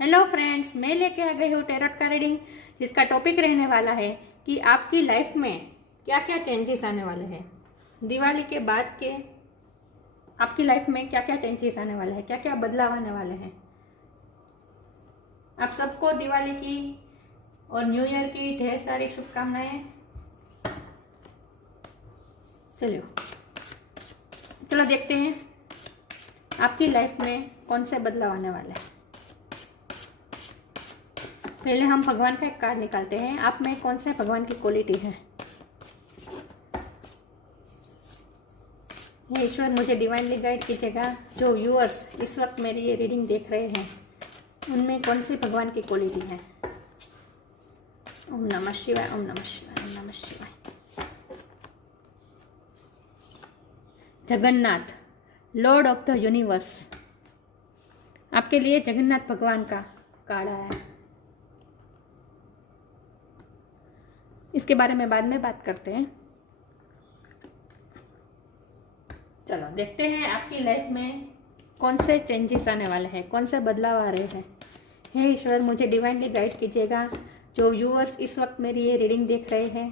Hello friends, मैं लेके आ गई हूँ टैरोट का रीडिंग, जिसका टॉपिक रहने वाला है कि आपकी लाइफ में क्या क्या चेंजेस आने वाले हैं। दिवाली के बाद के आपकी लाइफ में क्या क्या चेंजेस आने वाले हैं, क्या क्या बदलाव आने वाले हैं। आप सबको दिवाली की और न्यू ईयर की ढेर सारी शुभकामनाएं। चलो देखते हैं आपकी लाइफ में कौन से बदलाव आने वाले हैं। पहले हम भगवान का एक कार्ड निकालते हैं। आप में कौन से भगवान की क्वालिटी है। हे ईश्वर, मुझे डिवाइनली गाइड कीजिएगा। जो व्यूअर्स इस वक्त मेरी ये रीडिंग देख रहे हैं, उनमें कौन सी भगवान की क्वालिटी है। ओम नमः शिवाय, ओम नमः शिवाय, ओम नमः शिवाय। Jagannath, Lord of the universe, आपके लिए जगन्नाथ भगवान का कार्ड आया है। इसके बारे में बाद में बात करते हैं। चलो देखते हैं आपकी लाइफ में कौन से चेंजेस आने वाले हैं, कौन से बदलाव आ रहे हैं। हे ईश्वर, मुझे डिवाइनली गाइड कीजिएगा। जो व्यूअर्स इस वक्त मेरी ये रीडिंग देख रहे हैं,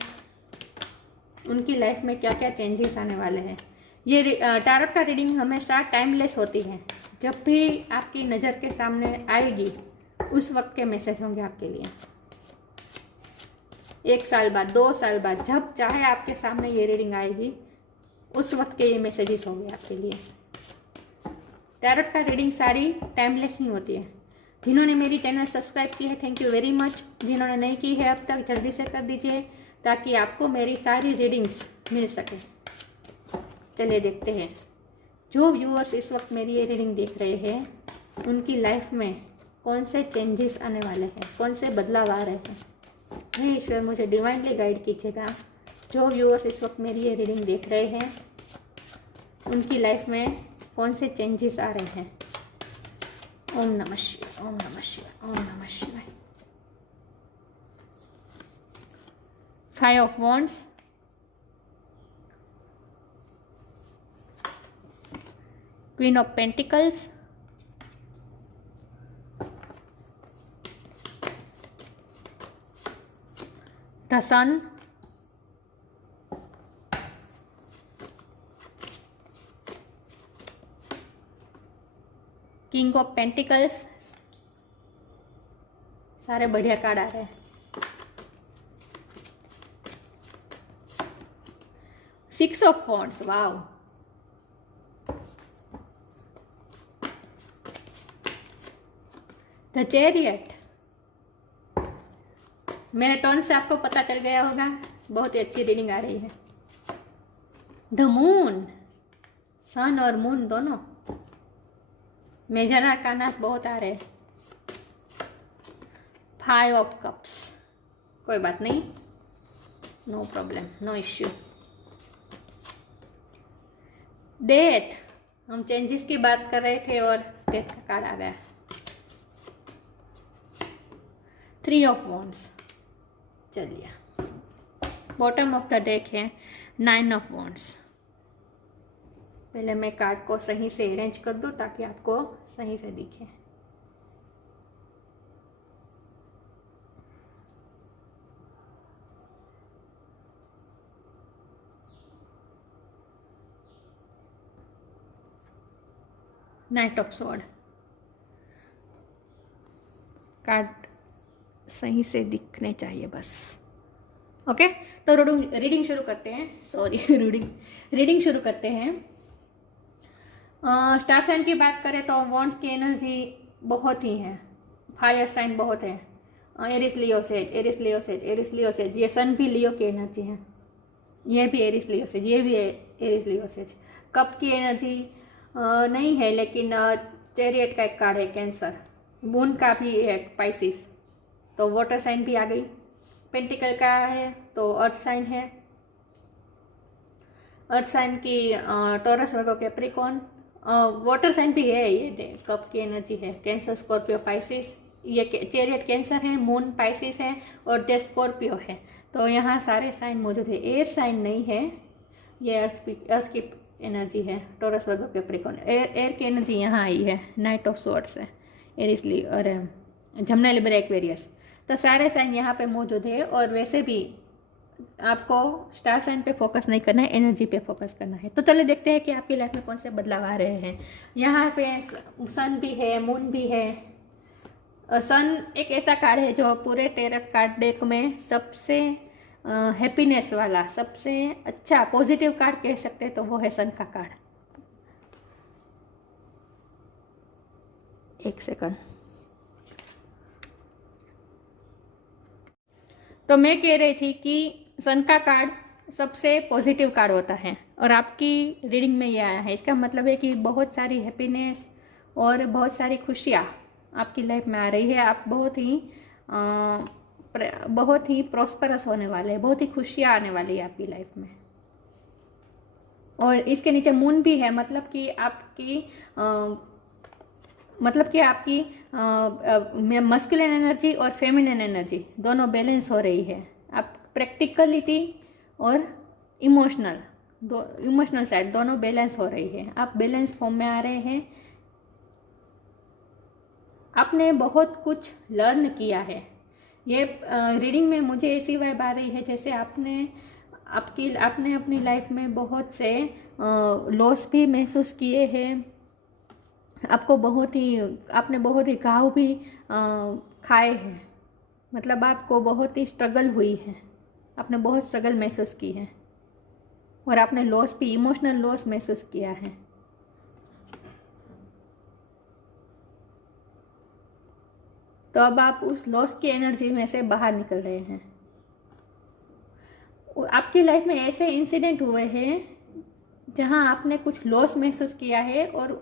उनकी लाइफ में क्या क्या चेंजेस आने वाले हैं। ये टैरोट का रीडिंग हमेशा टाइमलेस होती है। जब भी आपकी नज़र के सामने आएगी, उस वक्त के मैसेज होंगे आपके लिए। 1 साल बाद, 2 साल बाद, जब चाहे आपके सामने ये रीडिंग आएगी, उस वक्त के ये मैसेजेस होंगे आपके लिए। टैरोट का रीडिंग सारी टाइमलेस नहीं होती है। जिन्होंने मेरी चैनल सब्सक्राइब की है, थैंक यू वेरी मच। जिन्होंने नहीं की है अब तक, जल्दी से कर दीजिए ताकि आपको मेरी सारी रीडिंग्स मिल सके। चलिए देखते हैं जो व्यूअर्स इस वक्त मेरी ये रीडिंग देख रहे हैं, उनकी लाइफ में कौन से चेंजेस आने वाले हैं, कौन से बदलाव आ रहे हैं। हे ईश्वर, मुझे डिवाइनली गाइड कीजिएगा। जो व्यूअर्स इस वक्त मेरी ये रीडिंग देख रहे हैं, उनकी लाइफ में कौन से चेंजेस आ रहे हैं। ओम नमः शिवाय, ओम नमः शिवाय, ओम नमः शिवाय। 5 of wands, queen of pentacles, the sun, king of pentacles. सारे बढ़िया कार्ड आ रहे हैं। 6 of wands, wow. The chariot. मेरे टोन से आपको पता चल गया होगा, बहुत ही अच्छी रीडिंग आ रही है। द मून, सन और मून दोनों मेजर आर्कानास बहुत आ रहे। 5 ऑफ कप्स, कोई बात नहीं, no problem, no issue. Death, हम चेंजेस की बात कर रहे थे और डेथ का कार्ड आ गया। 3 ऑफ वॉन्ड्स। चलिए, बॉटम ऑफ द डेक है 9 ऑफ वॉन्ड्स। पहले मैं कार्ड को सही से अरेंज कर दूं ताकि आपको सही से दिखे। नाइट ऑफ स्वॉर्ड, कार्ड सही से दिखने चाहिए बस। ओके, तो रीडिंग शुरू करते हैं। सॉरी रीडिंग शुरू करते हैं। स्टार साइन की बात करें तो वॉन्ड्स की एनर्जी बहुत ही है। फायर साइन बहुत है। Aries Leo says, Aries Leo says, Aries Leo says. ये सन भी लियो की एनर्जी है। ये भी एरिस लियो सेज, ये भी एरिस लियो सेज। कप की एनर्जी नहीं है, लेकिन चैरियट का एक कार्ड है कैंसर। मून का भी है पाइसिस, तो वाटर साइन भी आ गई। पेंटिकल का है तो अर्थ साइन है। अर्थ साइन की Taurus Virgo Capricorn. Water sign भी है। ये कप की एनर्जी है कैंसर, स्कॉर्पियो, पाइसिस। ये चैरियट कैंसर है, मून पाइसिस है और डेथ स्कॉर्पियो है। तो यहाँ सारे साइन मौजूद है। एयर साइन नहीं है, ये अर्थ की एनर्जी है, टॉरस वर्गो कैप्रिकॉर्न। एयर की एनर्जी यहाँ आई है। नाइट ऑफ स्वॉर्ड्स है, एरिस लियो, अरे जमना लिबर एक्वेरियस। तो सारे साइन यहाँ पे मौजूद है। और वैसे भी आपको स्टार साइन पे फोकस नहीं करना है, एनर्जी पे फोकस करना है। तो चलिए देखते हैं कि आपकी लाइफ में कौन से बदलाव आ रहे हैं। यहाँ पे सन भी है, मून भी है। सन एक ऐसा कार्ड है जो पूरे टेरर कार्ड डेक में सबसे हैप्पीनेस वाला, सबसे अच्छा पॉजिटिव कार्ड कह सकते हैं, तो वो है सन का कार्ड। एक सेकंड। तो मैं कह रही थी कि सन का कार्ड सबसे पॉजिटिव कार्ड होता है और आपकी रीडिंग में ये आया है। इसका मतलब है कि बहुत सारी हैप्पीनेस और बहुत सारी खुशियाँ आपकी लाइफ में आ रही है। आप बहुत ही प्रॉस्परस होने वाले हैं, बहुत ही खुशियाँ आने वाली है आपकी लाइफ में। और इसके नीचे मून भी है, मतलब कि आपकी मस्कुलिन एनर्जी और फेमिनिन एनर्जी दोनों बैलेंस हो रही है। आप प्रैक्टिकलिटी और इमोशनल साइड दोनों बैलेंस हो रही है। आप बैलेंस फॉर्म में आ रहे हैं। आपने बहुत कुछ लर्न किया है। ये रीडिंग में मुझे ऐसी वाइब आ रही है जैसे आपने अपनी लाइफ में बहुत से लॉस भी महसूस किए हैं। आपने बहुत ही घाव भी खाए हैं। मतलब आपको बहुत ही स्ट्रगल हुई है, आपने बहुत स्ट्रगल महसूस की है और आपने लॉस भी, इमोशनल लॉस महसूस किया है। तो अब आप उस लॉस की एनर्जी में से बाहर निकल रहे हैं। आपकी लाइफ में ऐसे इंसिडेंट हुए हैं जहां आपने कुछ लॉस महसूस किया है और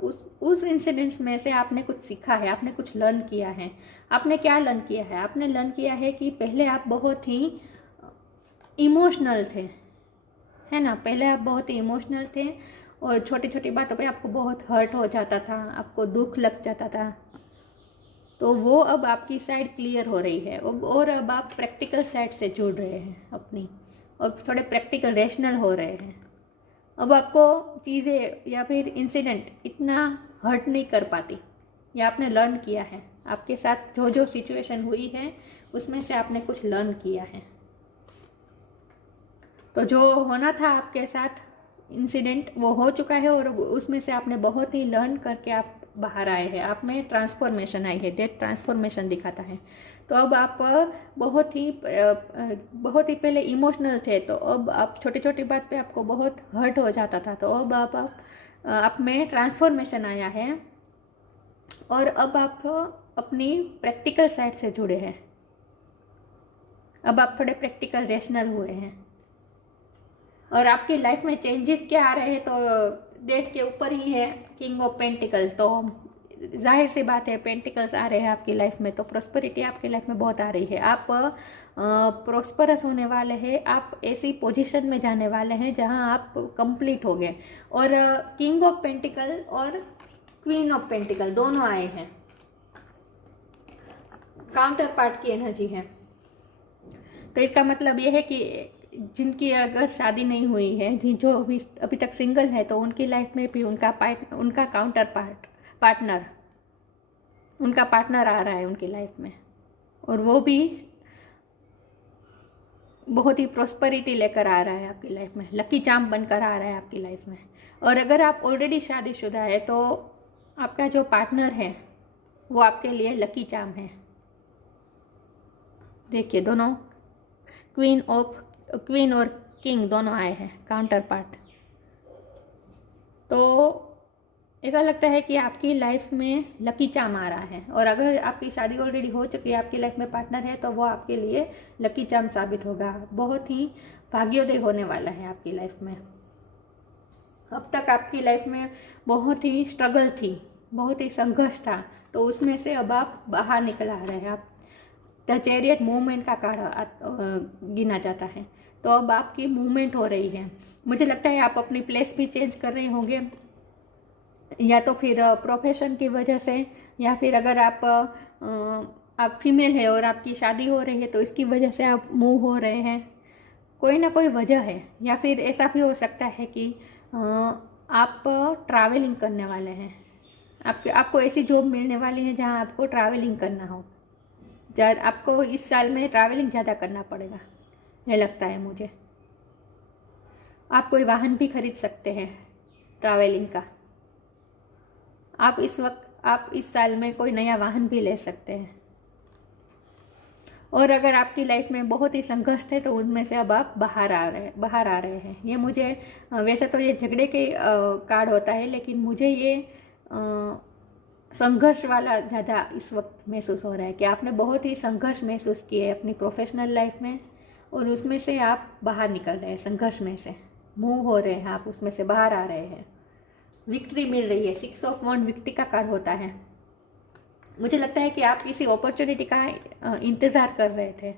उस इंसिडेंट्स में से आपने कुछ सीखा है, आपने कुछ लर्न किया है। आपने क्या लर्न किया है? आपने लर्न किया है कि पहले आप बहुत ही इमोशनल थे, है ना। पहले आप बहुत ही इमोशनल थे और छोटी छोटी बातों पे आपको बहुत हर्ट हो जाता था, आपको दुख लग जाता था। तो वो अब आपकी साइड क्लियर हो रही है और अब आप प्रैक्टिकल साइड से जुड़ रहे हैं अपनी, और थोड़े प्रैक्टिकल रेशनल हो रहे हैं। अब आपको चीज़ें या फिर इंसिडेंट इतना हर्ट नहीं कर पाती, या आपने लर्न किया है। आपके साथ जो जो सिचुएशन हुई है उसमें से आपने कुछ लर्न किया है। तो जो होना था आपके साथ इंसिडेंट वो हो चुका है और उसमें से आपने बहुत ही लर्न करके आप बाहर आए हैं। आप में ट्रांसफॉर्मेशन आई है, डेथ ट्रांसफॉर्मेशन दिखाता है। तो अब आप बहुत ही पहले इमोशनल थे, तो अब आप छोटी छोटी बात पे आपको बहुत हर्ट हो जाता था। तो अब आप में ट्रांसफॉर्मेशन आया है और अब आप अपनी प्रैक्टिकल साइड से जुड़े हैं। अब आप थोड़े प्रैक्टिकल रेशनल हुए हैं और आपकी लाइफ में चेंजेस क्या आ रहे हैं? तो डेट के ऊपर ही है किंग ऑफ पेंटिकल। तो जाहिर सी बात है पेंटिकल्स आ रहे हैं आपकी लाइफ में, तो प्रोस्पेरिटी आपकी लाइफ में बहुत आ रही है। आप प्रोस्परस होने वाले हैं। आप ऐसी पोजीशन में जाने वाले हैं जहां आप कंप्लीट हो गए। और किंग ऑफ पेंटिकल और क्वीन ऑफ पेंटिकल दोनों आए हैं, काउंटर पार्ट की एनर्जी है। तो इसका मतलब यह है कि जिनकी अगर शादी नहीं हुई है, जो अभी तक सिंगल है, तो उनकी लाइफ में भी उनका काउंटर पार्टनर आ रहा है उनकी लाइफ में, और वो भी बहुत ही प्रॉस्पेरिटी लेकर आ रहा है आपकी लाइफ में, लकी चार्म बनकर आ रहा है आपकी लाइफ में। और अगर आप ऑलरेडी शादीशुदा है तो आपका जो पार्टनर है वो आपके लिए लकी चार्म है। देखिए दोनों क्वीन और किंग दोनों आए हैं काउंटर पार्ट। तो ऐसा लगता है कि आपकी लाइफ में लकी चार्म आ रहा है, और अगर आपकी शादी ऑलरेडी हो चुकी है, आपकी लाइफ में पार्टनर है, तो वो आपके लिए लकी चार्म साबित होगा। बहुत ही भाग्योदय होने वाला है आपकी लाइफ में। अब तक आपकी लाइफ में बहुत ही स्ट्रगल थी, बहुत ही संघर्ष था, तो उसमें से अब आप बाहर निकल आ रहे हैं। आप द चैरियट मूवमेंट का कार्ड गिना जाता है। तो अब आपकी मूवमेंट हो रही है। मुझे लगता है आप अपनी प्लेस भी चेंज कर रहे होंगे, या तो फिर प्रोफेशन की वजह से, या फिर अगर आप फीमेल है और आपकी शादी हो रही है तो इसकी वजह से आप मूव हो रहे हैं। कोई ना कोई वजह है, या फिर ऐसा भी हो सकता है कि आप ट्रैवलिंग करने वाले हैं। आपको ऐसी जॉब मिलने वाली है जहां आपको ट्रैवलिंग करना हो। आपको इस साल में ट्रैवलिंग ज़्यादा करना पड़ेगा, ये लगता है मुझे। आप कोई वाहन भी खरीद सकते हैं ट्रैवलिंग का। आप इस साल में कोई नया वाहन भी ले सकते हैं। और अगर आपकी लाइफ में बहुत ही संघर्ष थे तो उनमें से अब आप बाहर आ रहे हैं। ये मुझे वैसे तो ये झगड़े के कार्ड होता है, लेकिन मुझे ये संघर्ष वाला ज़्यादा इस वक्त महसूस हो रहा है कि आपने बहुत ही संघर्ष महसूस किए है अपनी प्रोफेशनल लाइफ में, और उसमें से आप बाहर निकल रहे हैं, संघर्ष में से मूव हो रहे हैं, आप उसमें से बाहर आ रहे हैं, विक्ट्री मिल रही है। 6 ऑफ वॉन्ड विक्ट्री का कार्ड होता है। मुझे लगता है कि आप किसी अपॉर्चुनिटी का इंतज़ार कर रहे थे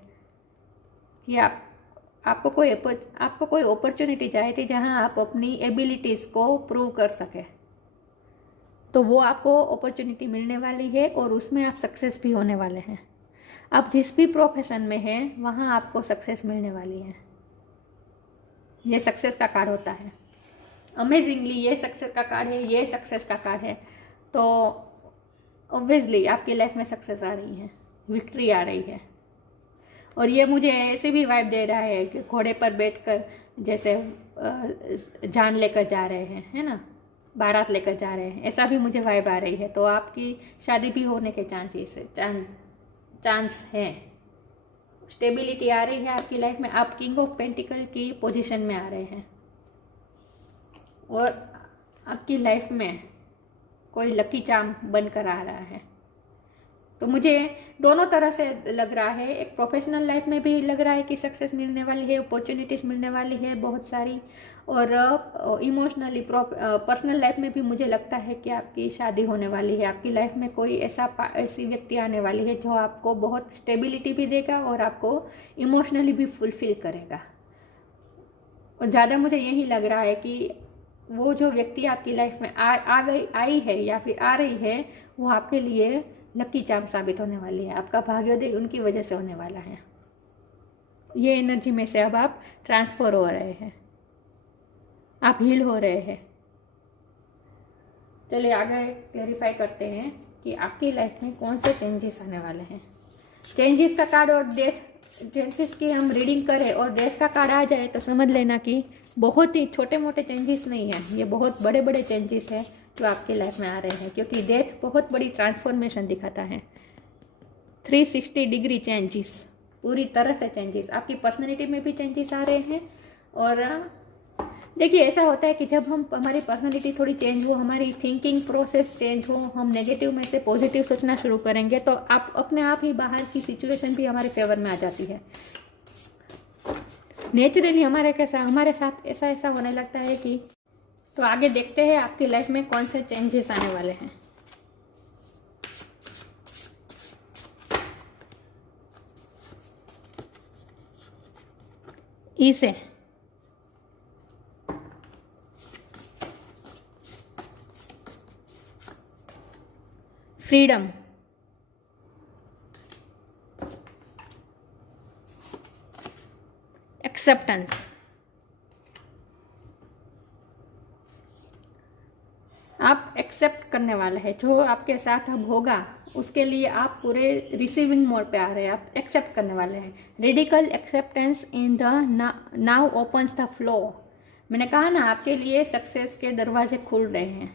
कि आपको कोई अपॉर्चुनिटी चाहिए थी जहां आप अपनी एबिलिटीज़ को प्रूव कर सके, तो वो आपको अपॉर्चुनिटी मिलने वाली है और उसमें आप सक्सेस भी होने वाले हैं। आप जिस भी प्रोफेशन में हैं वहाँ आपको सक्सेस मिलने वाली है। ये सक्सेस का कार्ड होता है। अमेजिंगली ये सक्सेस का कार्ड है, ये सक्सेस का कार्ड है। तो ऑब्वियसली आपकी लाइफ में सक्सेस आ रही है, विक्ट्री आ रही है। और ये मुझे ऐसे भी वाइब दे रहा है कि घोड़े पर बैठकर जैसे जान लेकर जा रहे हैं, है ना, बारात लेकर जा रहे हैं, ऐसा भी मुझे वाइब आ रही है। तो आपकी शादी भी होने के चांस है। स्टेबिलिटी आ रही है आपकी लाइफ में। आप किंग ऑफ पेंटिकल की पोजीशन में आ रहे हैं और आपकी लाइफ में कोई लकी चार्म बनकर आ रहा है। तो मुझे दोनों तरह से लग रहा है। एक प्रोफेशनल लाइफ में भी लग रहा है कि सक्सेस मिलने वाली है, अपॉर्चुनिटीज़ मिलने वाली है बहुत सारी, और इमोशनली पर्सनल लाइफ में भी मुझे लगता है कि आपकी शादी होने वाली है। आपकी लाइफ में कोई ऐसी व्यक्ति आने वाली है जो आपको बहुत स्टेबिलिटी भी देगा और आपको इमोशनली भी फुलफिल करेगा। और ज़्यादा मुझे यही लग रहा है कि वो जो व्यक्ति आपकी लाइफ में आई है या फिर आ रही है, वो आपके लिए लकी चार्म साबित होने वाली है। आपका भाग्योदय उनकी वजह से होने वाला है। ये एनर्जी में से अब आप ट्रांसफर हो रहे हैं, आप हील हो रहे हैं। चलिए आगे क्लैरिफाई करते हैं कि आपकी लाइफ में कौन से चेंजेस आने वाले हैं। चेंजेस का कार्ड और डेथ, चेंजेस की हम रीडिंग करें और डेथ का कार्ड आ जाए तो समझ लेना कि बहुत ही छोटे मोटे चेंजेस नहीं है, ये बहुत बड़े बड़े चेंजेस हैं जो आपकी लाइफ में आ रहे हैं, क्योंकि डेथ बहुत बड़ी ट्रांसफॉर्मेशन दिखाता है। 360 डिग्री चेंजेस, पूरी तरह से चेंजेस। आपकी पर्सनैलिटी में भी चेंजेस आ रहे हैं। और देखिए ऐसा होता है कि जब हमारी पर्सनैलिटी थोड़ी चेंज हो, हमारी थिंकिंग प्रोसेस चेंज हो, हम नेगेटिव में से पॉजिटिव सोचना शुरू करेंगे तो आप अपने आप ही बाहर की सिचुएशन भी हमारे फेवर में आ जाती है। नेचुरली हमारे साथ ऐसा होने लगता है कि, तो आगे देखते हैं आपकी लाइफ में कौन से चेंजेस आने वाले हैं। इसे फ्रीडम, एक्सेप्टेंस, आप एक्सेप्ट करने वाले हैं जो आपके साथ अब होगा, उसके लिए आप पूरे रिसीविंग मोड पे आ रहे हैं, आप एक्सेप्ट करने वाले हैं। Radical acceptance in the now opens the flow. मैंने कहा ना, आपके लिए सक्सेस के दरवाजे खुल रहे हैं,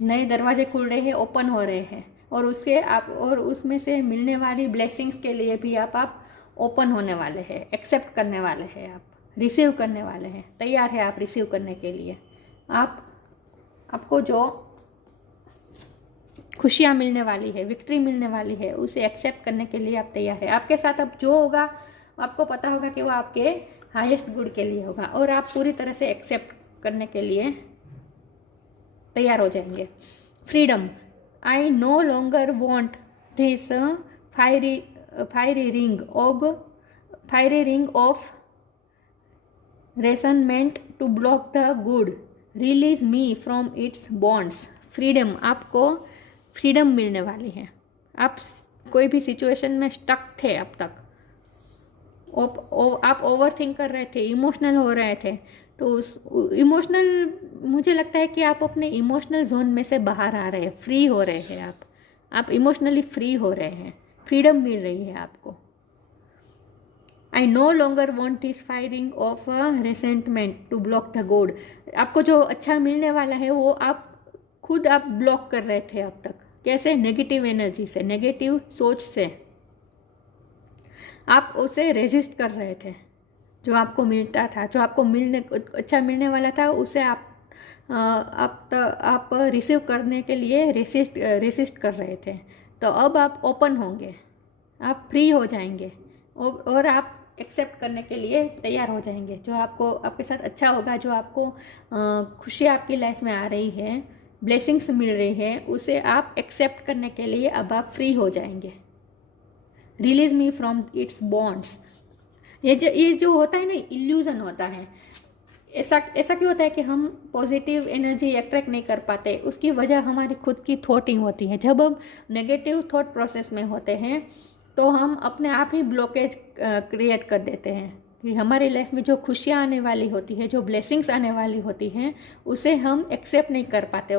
नए दरवाजे खुल रहे हैं, ओपन हो रहे हैं, और उसमें से मिलने वाली ब्लेसिंग्स के लिए भी आप ओपन होने वाले हैं, एक्सेप्ट करने वाले हैं, आप रिसीव करने वाले हैं, तैयार है आप रिसीव करने के लिए। आपको जो खुशियाँ मिलने वाली है, विक्ट्री मिलने वाली है, उसे एक्सेप्ट करने के लिए आप तैयार है। आपके साथ अब जो होगा आपको पता होगा कि वो आपके हाईएस्ट गुड के लिए होगा, और आप पूरी तरह से एक्सेप्ट करने के लिए तैयार हो जाएंगे। Freedom, I no longer want this fiery ring of resentment to block the good, release me from its bonds. Freedom, आपको फ्रीडम मिलने वाली है। आप कोई भी सिचुएशन में स्टक थे अब तक, आप ओवर थिंक कर रहे थे, इमोशनल हो रहे थे, तो उस इमोशनल, मुझे लगता है कि आप अपने इमोशनल जोन में से बाहर आ रहे हैं, फ्री हो रहे हैं, आप इमोशनली फ्री हो रहे हैं। फ्रीडम मिल रही है आपको। I no longer want this firing of resentment to block the good. आपको जो अच्छा मिलने वाला है वो आप खुद आप ब्लॉक कर रहे थे अब तक। कैसे? नेगेटिव एनर्जी से, नेगेटिव सोच से आप उसे रेजिस्ट कर रहे थे। जो आपको मिलता था, जो आपको अच्छा मिलने वाला था, उसे आप रिसीव करने के लिए रेसिस्ट कर रहे थे। तो अब आप ओपन होंगे, आप फ्री हो जाएंगे और आप एक्सेप्ट करने के लिए तैयार हो जाएंगे। जो आपको आपके साथ अच्छा होगा, जो आपको खुशी आपकी लाइफ में आ रही है, ब्लेसिंग्स मिल रही है, उसे आप एक्सेप्ट करने के लिए अब आप फ्री हो जाएंगे। Release me from its bonds. ये जो होता है ना, इल्यूजन होता है। ऐसा क्यों होता है कि हम पॉजिटिव एनर्जी अट्रैक्ट नहीं कर पाते? उसकी वजह हमारी खुद की थॉटिंग होती है। जब हम नेगेटिव थॉट प्रोसेस में होते हैं तो हम अपने आप ही ब्लॉकेज क्रिएट कर देते हैं कि हमारी लाइफ में जो खुशियाँ आने वाली होती है, जो ब्लेसिंग्स आने वाली होती हैं, उसे हम एक्सेप्ट नहीं कर पाते।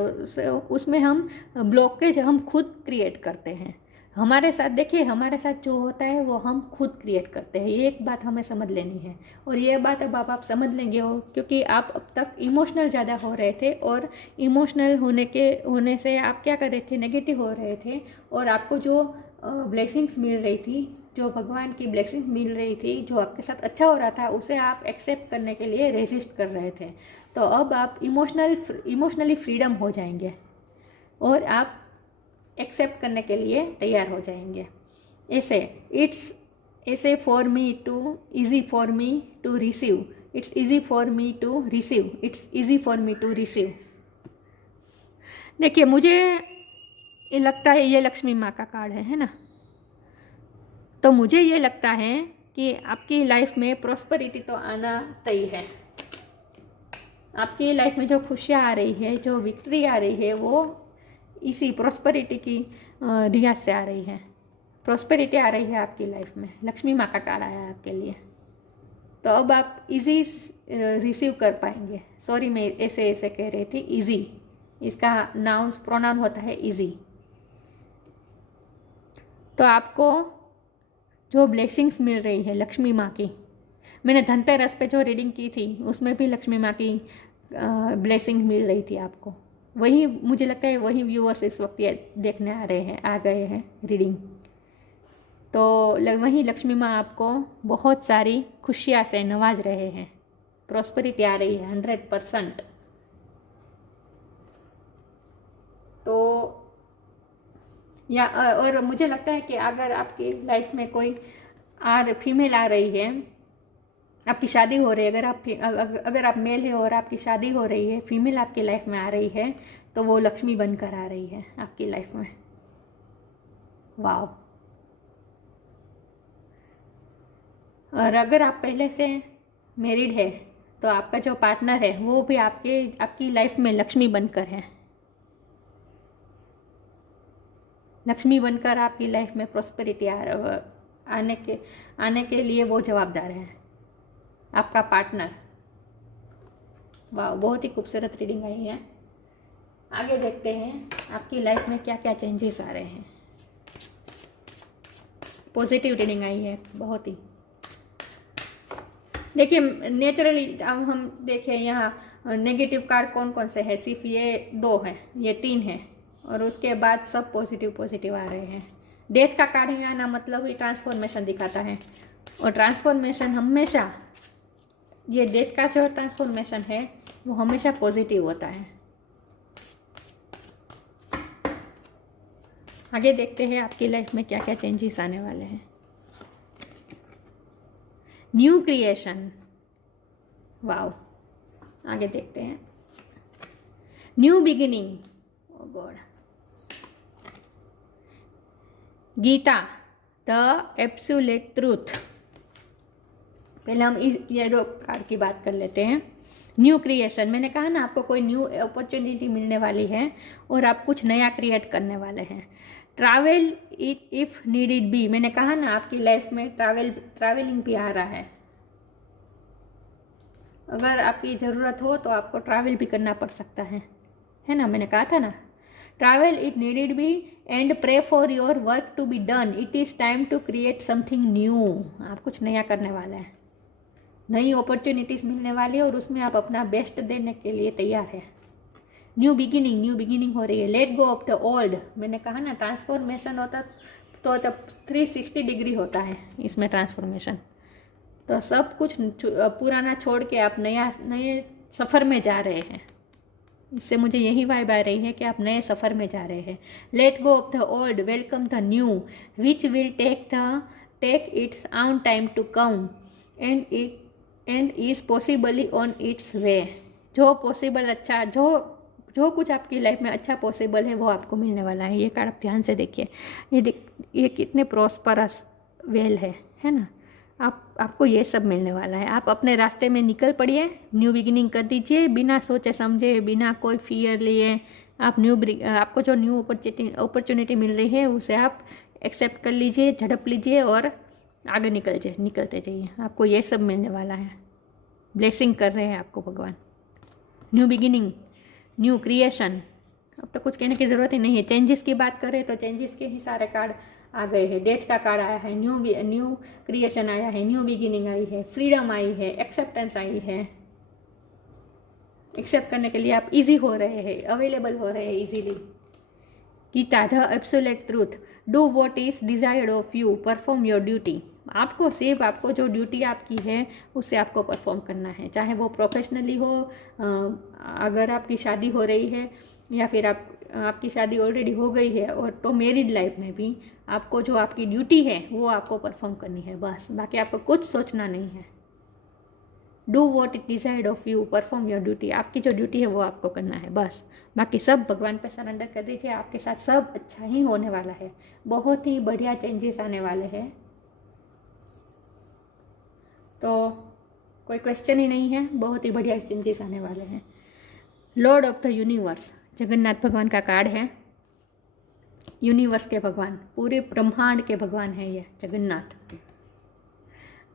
उसमें हम ब्लॉकेज हम खुद क्रिएट करते हैं। हमारे साथ देखिए, हमारे साथ जो होता है वो हम खुद क्रिएट करते हैं। ये एक बात हमें समझ लेनी है, और ये बात अब आप समझ लेंगे हो, क्योंकि आप अब तक इमोशनल ज़्यादा हो रहे थे, और इमोशनल होने से आप क्या कर रहे थे? नेगेटिव हो रहे थे। और आपको जो ब्लेसिंग्स मिल रही थी, जो भगवान की ब्लेसिंग मिल रही थी, जो आपके साथ अच्छा हो रहा था, उसे आप एक्सेप्ट करने के लिए रेजिस्ट कर रहे थे। तो अब आप इमोशनली फ्रीडम हो जाएंगे और आप एक्सेप्ट करने के लिए तैयार हो जाएंगे। ऐसे for me to easy for me to receive, it's easy for me to receive, it's easy for me to receive. देखिए, मुझे ये लगता है ये लक्ष्मी माँ का कार्ड है ना? तो मुझे ये लगता है कि आपकी लाइफ में प्रॉस्पेरिटी तो आना तय है। आपकी लाइफ में जो खुशियाँ आ रही है, जो विक्ट्री आ रही है, वो इसी प्रॉस्पेरिटी की रियाज से आ रही है। प्रॉस्पेरिटी आ रही है आपकी लाइफ में। लक्ष्मी माँ का कार्ड आया है आपके लिए। तो अब आप इजी रिसीव कर पाएंगे। सॉरी, मैं ऐसे कह रही थी, इजी। इसका प्रोनाउन होता है इजी। तो आपको जो ब्लेसिंग्स मिल रही है लक्ष्मी माँ की, मैंने धनतेरस पे जो रीडिंग की थी उसमें भी लक्ष्मी माँ की ब्लेसिंग मिल रही थी आपको। वही मुझे लगता है वही व्यूअर्स इस वक्त ये देखने आ गए हैं रीडिंग। तो वही लक्ष्मी माँ आपको बहुत सारी खुशियाँ से नवाज रहे हैं। प्रॉस्पेरिटी आ रही है 100%। तो और मुझे लगता है कि अगर आपकी लाइफ में कोई फीमेल आ रही है, आपकी शादी हो रही है, अगर आप मेल है और आपकी शादी हो रही है, फीमेल आपकी लाइफ में आ रही है, तो वो लक्ष्मी बनकर आ रही है आपकी लाइफ में। वाव। और अगर आप पहले से मैरिड है तो आपका जो पार्टनर है वो भी आपकी लाइफ में लक्ष्मी बनकर है। लक्ष्मी बनकर आपकी लाइफ में प्रॉस्पेरिटी आने के लिए वो जवाबदार है, आपका पार्टनर। वाह, बहुत ही खूबसूरत रीडिंग आई है। आगे देखते हैं आपकी लाइफ में क्या क्या चेंजेस आ रहे हैं। पॉजिटिव रीडिंग आई है बहुत ही। देखिए, नेचुरली अब हम देखें यहाँ नेगेटिव कार्ड कौन कौन से हैं? सिर्फ ये 2 हैं, ये 3 हैं, और उसके बाद सब पॉजिटिव आ रहे हैं। डेथ का कार्ड ही आना मतलब ही ट्रांसफॉर्मेशन दिखाता है, और ट्रांसफॉर्मेशन हमेशा, ये डेथ का जो ट्रांसफॉर्मेशन है वो हमेशा पॉजिटिव होता है। आगे देखते हैं आपकी लाइफ में क्या क्या चेंजेस आने वाले हैं। New creation. वाओ। आगे देखते हैं new beginning. Oh God. Gita, the absolute truth. पहले हम ये 2 कार्ड की बात कर लेते हैं। न्यू क्रिएशन, मैंने कहा ना आपको कोई न्यू अपॉर्चुनिटी मिलने वाली है और आप कुछ नया क्रिएट करने वाले हैं। ट्रैवल इफ नीडेड बी, मैंने कहा ना आपकी लाइफ में ट्रैवलिंग भी आ रहा है। अगर आपकी ज़रूरत हो तो आपको ट्रैवल भी करना पड़ सकता है ना? मैंने कहा था ना, travel it needed be and pray for your work to be done. It is time to create something new. आप कुछ नया करने वाला है, नई अपॉर्चुनिटीज़ मिलने वाली है और उसमें आप अपना बेस्ट देने के लिए तैयार है। न्यू बिगिनिंग हो रही है। Late go of the old. मैंने कहा ना ट्रांसफॉर्मेशन होता तो तब 360 डिग्री होता है इसमें ट्रांसफॉर्मेशन। तो सब कुछ पुराना छोड़ के आप नए सफ़र में जा रहे हैं। इससे मुझे यही वाइब आ रही है कि आप नए सफ़र में जा रहे हैं। Let go of the old, welcome the new, which will take its own time to come and is possibly on its way. जो पॉसिबल अच्छा जो कुछ आपकी लाइफ में अच्छा पॉसिबल है वो आपको मिलने वाला है। ये कार्ड आप ध्यान से देखिए, ये कितने प्रॉस्परस वेल है ना। आपको ये सब मिलने वाला है। आप अपने रास्ते में निकल पड़िए, न्यू बिगिनिंग कर दीजिए, बिना सोचे समझे, बिना कोई फियर लिए। आप आपको जो न्यू अपॉर्चुनिटी मिल रही है उसे आप एक्सेप्ट कर लीजिए, झड़प लीजिए और आगे निकलते जाइए। आपको ये सब मिलने वाला है। ब्लेसिंग कर रहे हैं आपको भगवान। New beginning, new creation. अब तो कुछ कहने की ज़रूरत ही नहीं है। चेंजेस की बात करें तो चेंजेस के ही सारे कार्ड आ गए हैं। डेथ का कार्ड आया है, न्यू क्रिएशन आया है, न्यू बिगिनिंग आई है, फ्रीडम आई है, एक्सेप्टेंस आई है। एक्सेप्ट करने के लिए आप इजी हो रहे हैं, अवेलेबल हो रहे हैं easily. Gita, the absolute truth, do what is desired of you, perform your duty. आपको जो ड्यूटी आपकी है उससे आपको परफॉर्म करना है, चाहे वो प्रोफेशनली हो, अगर आपकी शादी हो रही है या फिर आपकी शादी ऑलरेडी हो गई है, और तो मैरिड लाइफ में भी आपको जो आपकी ड्यूटी है वो आपको परफॉर्म करनी है बस। बाकी आपको कुछ सोचना नहीं है। Do what it decide of you, perform your duty. आपकी जो ड्यूटी है वो आपको करना है बस। बाकी सब भगवान पे सरेंडर कर दीजिए। आपके साथ सब अच्छा ही होने वाला है। बहुत ही बढ़िया चेंजेस आने वाले हैं। तो कोई क्वेश्चन ही नहीं है, बहुत ही बढ़िया चेंजेस आने वाले हैं। Lord of the universe, Jagannath भगवान का कार्ड है। यूनिवर्स के भगवान, पूरे ब्रह्मांड के भगवान है ये जगन्नाथ।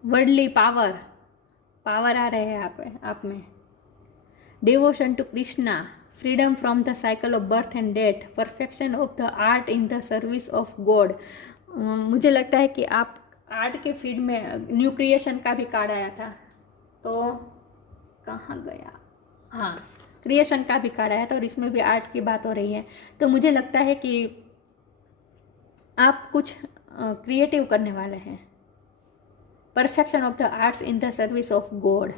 वर्ल्डली पावर आ रहे हैं आप में। Devotion to Krishna, freedom from the cycle of birth and death, perfection of the art in the service of God. मुझे लगता है कि आप आर्ट के फील्ड में, न्यू क्रिएशन का भी कार्ड आया था, तो कहाँ गया, हाँ क्रिएशन का भी कार्ड आया था और इसमें भी आर्ट की बात हो रही है। तो मुझे लगता है कि आप कुछ क्रिएटिव करने वाले हैं। Perfection of the arts in the service of God,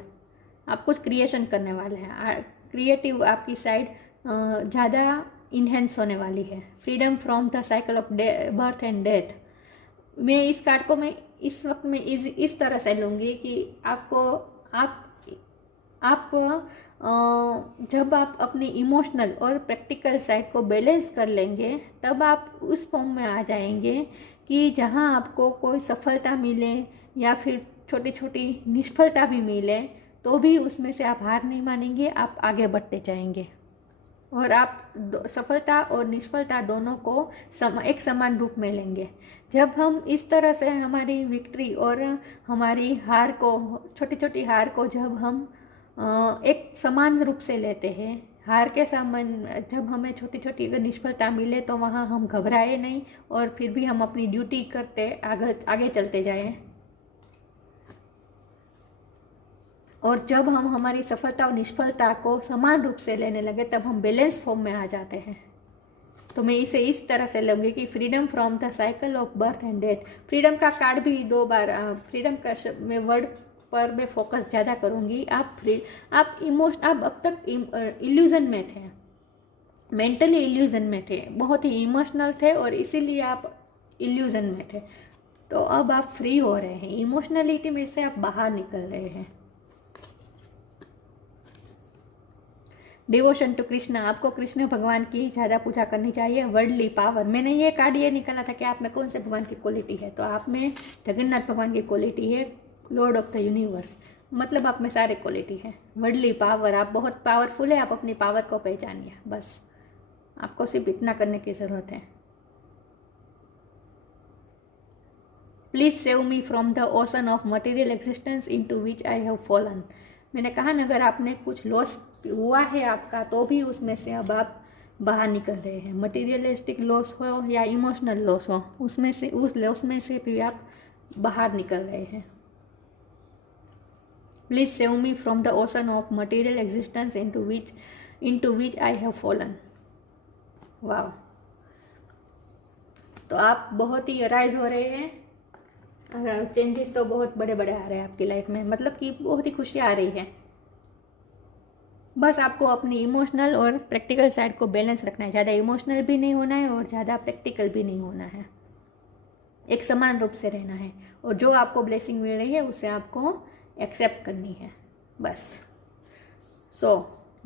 आप कुछ क्रिएशन करने वाले हैं। क्रिएटिव आपकी साइड ज़्यादा इन्हेंस होने वाली है। Freedom from the cycle of birth and death. मैं इस कार्ड को इस वक्त में इस तरह से लूँगी कि जब आप अपनी इमोशनल और प्रैक्टिकल साइड को बैलेंस कर लेंगे तब आप उस फॉर्म में आ जाएंगे कि जहां आपको कोई सफलता मिले या फिर छोटी छोटी निष्फलता भी मिले तो भी उसमें से आप हार नहीं मानेंगे, आप आगे बढ़ते जाएंगे और आप सफलता और निष्फलता दोनों को एक समान रूप में लेंगे। जब हम इस तरह से हमारी विक्ट्री और हमारी हार को, छोटी छोटी हार को जब हम एक समान रूप से लेते हैं, हार के समान, जब हमें छोटी छोटी अगर निष्फलता मिले तो वहाँ हम घबराए नहीं और फिर भी हम अपनी ड्यूटी करते आगे चलते जाएं। और जब हम हमारी सफलता और निष्फलता को समान रूप से लेने लगे तब हम बैलेंस फॉर्म में आ जाते हैं। तो मैं इसे इस तरह से लूँगी कि freedom from the cycle of birth and death. Freedom का कार्ड भी 2 बार, फ्रीडम का मैं वर्ड पर मैं फोकस ज़्यादा करूँगी। आप अब तक इल्यूजन में थे, मेंटली इल्यूजन में थे, बहुत ही इमोशनल थे और इसीलिए आप इल्यूजन में थे। तो अब आप फ्री हो रहे हैं, इमोशनलिटी में से आप बाहर निकल रहे हैं। डिवोशन टू कृष्णा, आपको कृष्ण भगवान की ज़्यादा पूजा करनी चाहिए। वर्ल्डली पावर, मैंने ये कार्ड ये निकाला था कि आप में कौन से भगवान की क्वालिटी है, तो आप में जगन्नाथ भगवान की क्वालिटी है। लॉर्ड ऑफ द यूनिवर्स, मतलब आप में सारे क्वालिटी है। वर्ल्डली पावर, आप बहुत पावरफुल है, आप अपनी पावर को पहचानिए, बस आपको सिर्फ इतना करने की ज़रूरत है। Please save me from the ocean of material existence into which I have fallen. मैंने कहा ना, अगर आपने कुछ लॉस हुआ है आपका तो भी उसमें से अब आप बाहर निकल रहे हैं। मटीरियलिस्टिक लॉस हो या इमोशनल लॉस हो, उसमें से उस लॉस में से भी आप बाहर निकल रहे हैं। Please save me from the ocean of material existence into which I have fallen। वाह, तो आप बहुत ही अराइज हो रहे हैं। चेंजेस तो बहुत बड़े बड़े आ रहे हैं आपकी लाइफ में, मतलब कि बहुत ही खुशियाँ आ रही है। बस आपको अपनी इमोशनल और प्रैक्टिकल साइड को बैलेंस रखना है। ज़्यादा इमोशनल भी नहीं होना है और ज़्यादा प्रैक्टिकल भी नहीं होना है, एक समान रूप से रहना है। और जो आपको ब्लेसिंग मिल रही है उसे आपको एक्सेप्ट करनी है बस।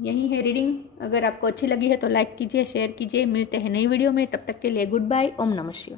यही है रीडिंग। अगर आपको अच्छी लगी है तो लाइक कीजिए, शेयर कीजिए। मिलते हैं नई वीडियो में, तब तक के लिए गुड बाय। ओम नमः शिवाय।